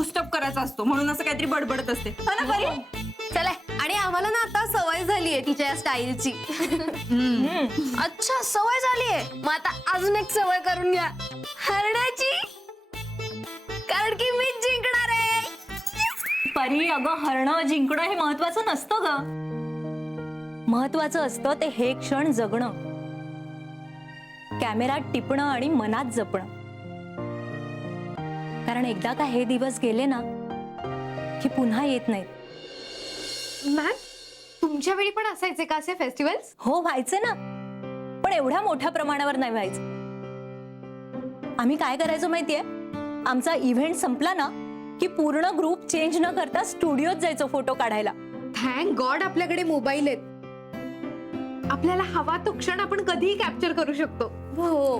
Boost up करायचा असतो म्हणून असं काहीतरी बडबडत असते हो ना परी? चला, आणि आम्हाला ना आता सवय झालीये तिच्या या स्टाईलची. अच्छा, सवय झालीये. मग आता अजून एक सवय करून घ्या, हरण्याची. कारण की मी जिंकणार आहे. परी, अगं हरणं जिंकणं हे महत्वाचं नसतं ग. महत्वाचं असतं ते हे क्षण जगणं, कॅमेरात टिपणं आणि मनात जपणं. कारण एकदा का हे दिवस गेले ना की पुन्हा येत नाहीत. मॅम, तुमच्या वेळी पण असायचे का असे फेस्टिवल्स? हो, व्हायचे ना, पण एवढ्या मोठ्या प्रमाणावर नाही व्हायचं. आम्ही काय करायचो माहितीये, आमचा इव्हेंट संपला ना की पूर्ण ग्रुप चेंज न करता स्टुडिओत जायचो फोटो काढायला. थँक गॉड आपल्याकडे मोबाईल आहेत. आपल्याला हवा तो क्षण आपण कधीही कॅप्चर करू शकतो. हो.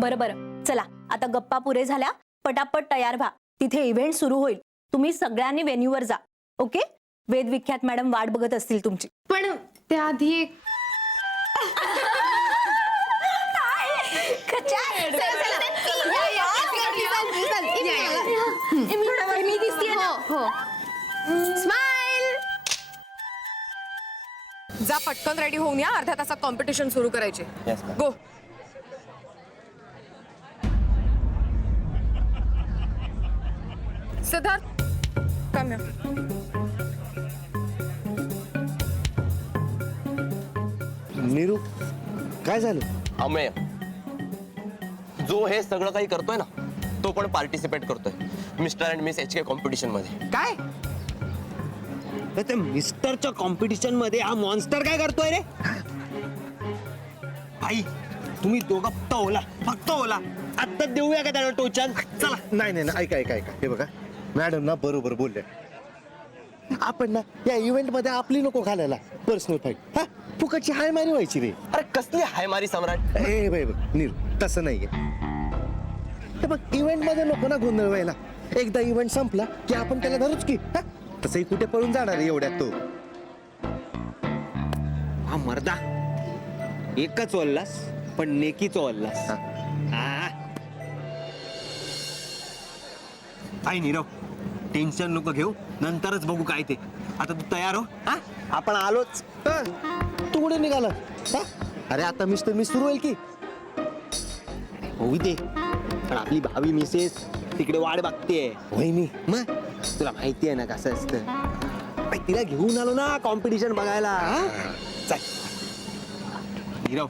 बरं बरं, चला आता गप्पा पुरे झाल्या, पटापट तयार व्हा, तिथे इव्हेंट सुरू होईल. तुम्ही सगळ्यांनी वेन्यूवर जा. ओके? वेदविख्यात मॅडम वाट बघत असतील तुमची. पण त्याआधी एक मी दिसतीये ना? हो. स्माइल. जा पटकन रेडी होऊन या, अर्ध्या तासात कॉम्पिटिशन सुरू करायचे. Go. Siddharth, come here. Neeru, काय झालं? अमेय, जो हे सगळं काही करतोय ना तो पण पार्टिसिपेट करतोय mister and miss HK competition मध्ये. काय? त्या मिस्टरच्या कॉम्पिटिशन मध्ये हा मॉन्स्टर काय करतोय रे? आई, तुम्ही दोघं फक्त ओला. आता देऊया का त्याला टोचन? चला. नाही नाही नाही, ऐका ऐका ऐका, हे बघा मॅडम ना बरोबर बोलले. आपण ना या इव्हेंट मध्ये आपली नको घालायला पर्सनल फाईट. हा, फुकटची हाय मारी व्हायची रे. अरे कसली हाय मारी सम्राट. ए बाई नीरू, तसं नाहीये. तर मग इव्हेंट मध्ये नको ना गोंधळ व्हायला. एकदा इव्हेंट संपला की आपण त्याला धरूच की. हा, तसंही कुठे पळून जाणार आहे एवढ्यात तो. हा मर्दा, एकच ओल्लास पण नेकीच ओल्लास. आई नीरव, टेन्शन नको घेऊ, नंतरच बघू काय ते. आता तू तयार हो. हा, आपण आलोच. हा, तू कुठे निघाला? हा, अरे आता मिस्टर मिस सुरू होईल की. होऊ दे, पण आपली भावी मिसेस तिकडे वाट बघतेय. वहिनी, मग तुला माहिती आहे ना कसं असतं. तिला घेऊन आलो ना कॉम्पिटिशन बघायला. चल नीरव,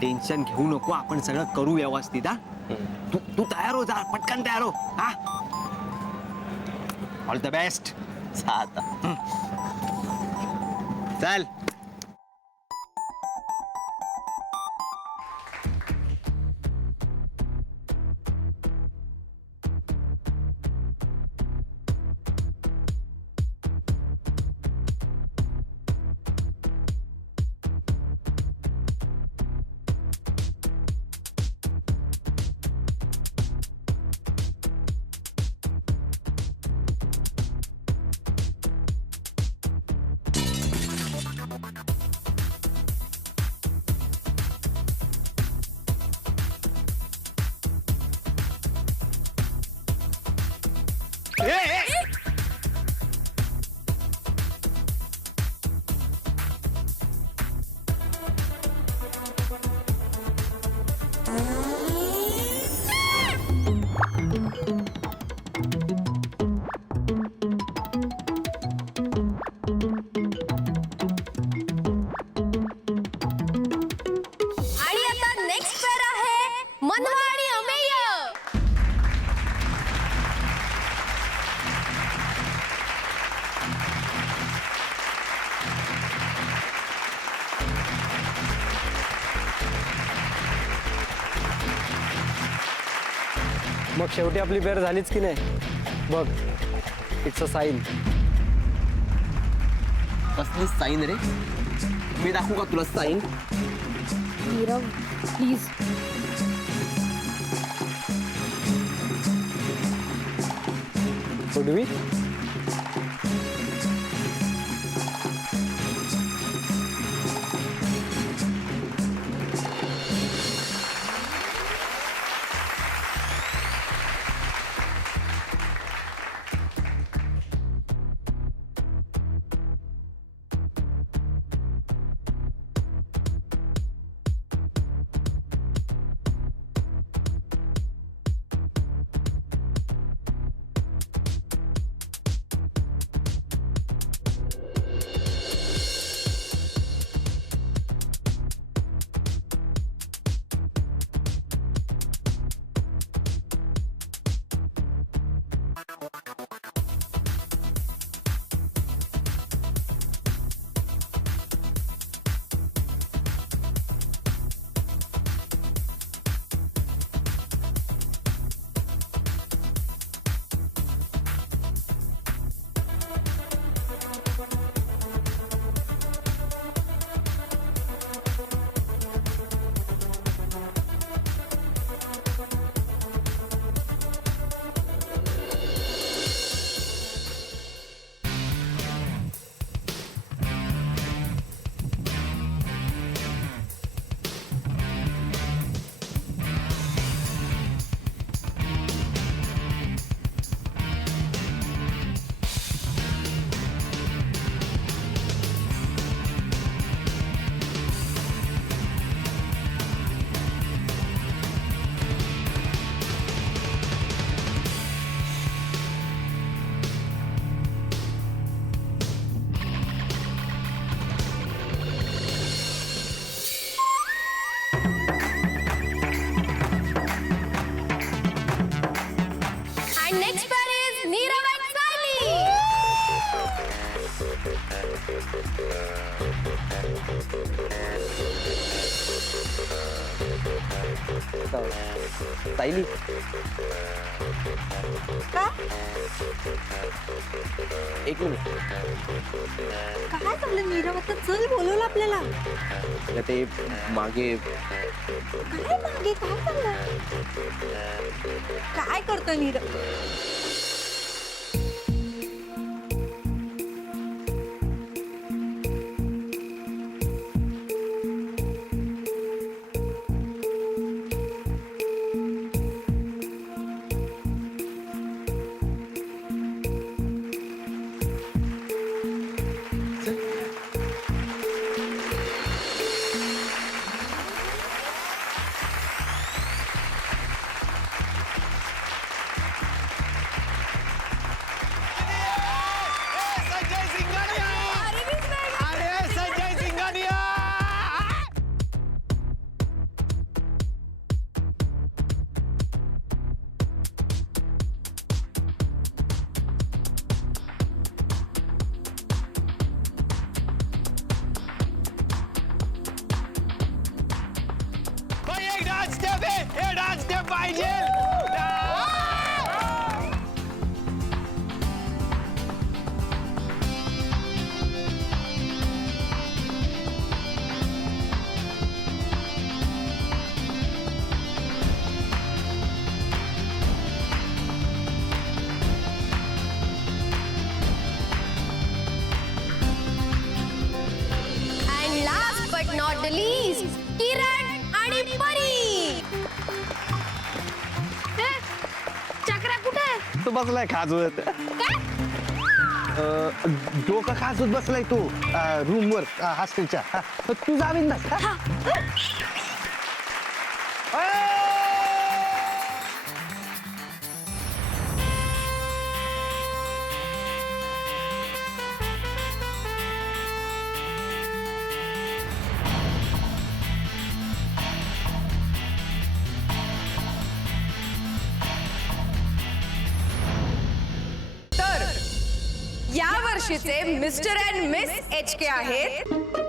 टेन्शन घेऊ नको, आपण सगळं करू व्यवस्थित. हा, तू तयार हो, जा पटकन तयार हो. हा, ऑल द बेस्ट. चल. आणि आता नेक्स्ट पेअर आहे मनवा आणि अमेय. मग शेवटी आपली पेअर झालीच की नाही बघ. It's a sign. कसली साईन रे? मी दाखवू का तुला साईन? प्लीज. उडवी. And next pair is Nirav and Sayali. Sayali एक मिनिट काय चाललं नीरव आता चल बोलवलं आपल्याला अगं ते मागे काय मागे काय चाललं काय करतोय Nirav and last but not the least Kiran आणि परी. चक्रा कुठे आहे? तो बसलाय खाजवत डोकं खाजवत बसलाय तू रूम वर हॉस्टेलच्या तू जावीन बस हा? तर या वर्षीचे मिस्टर अँड मिस HK आहेत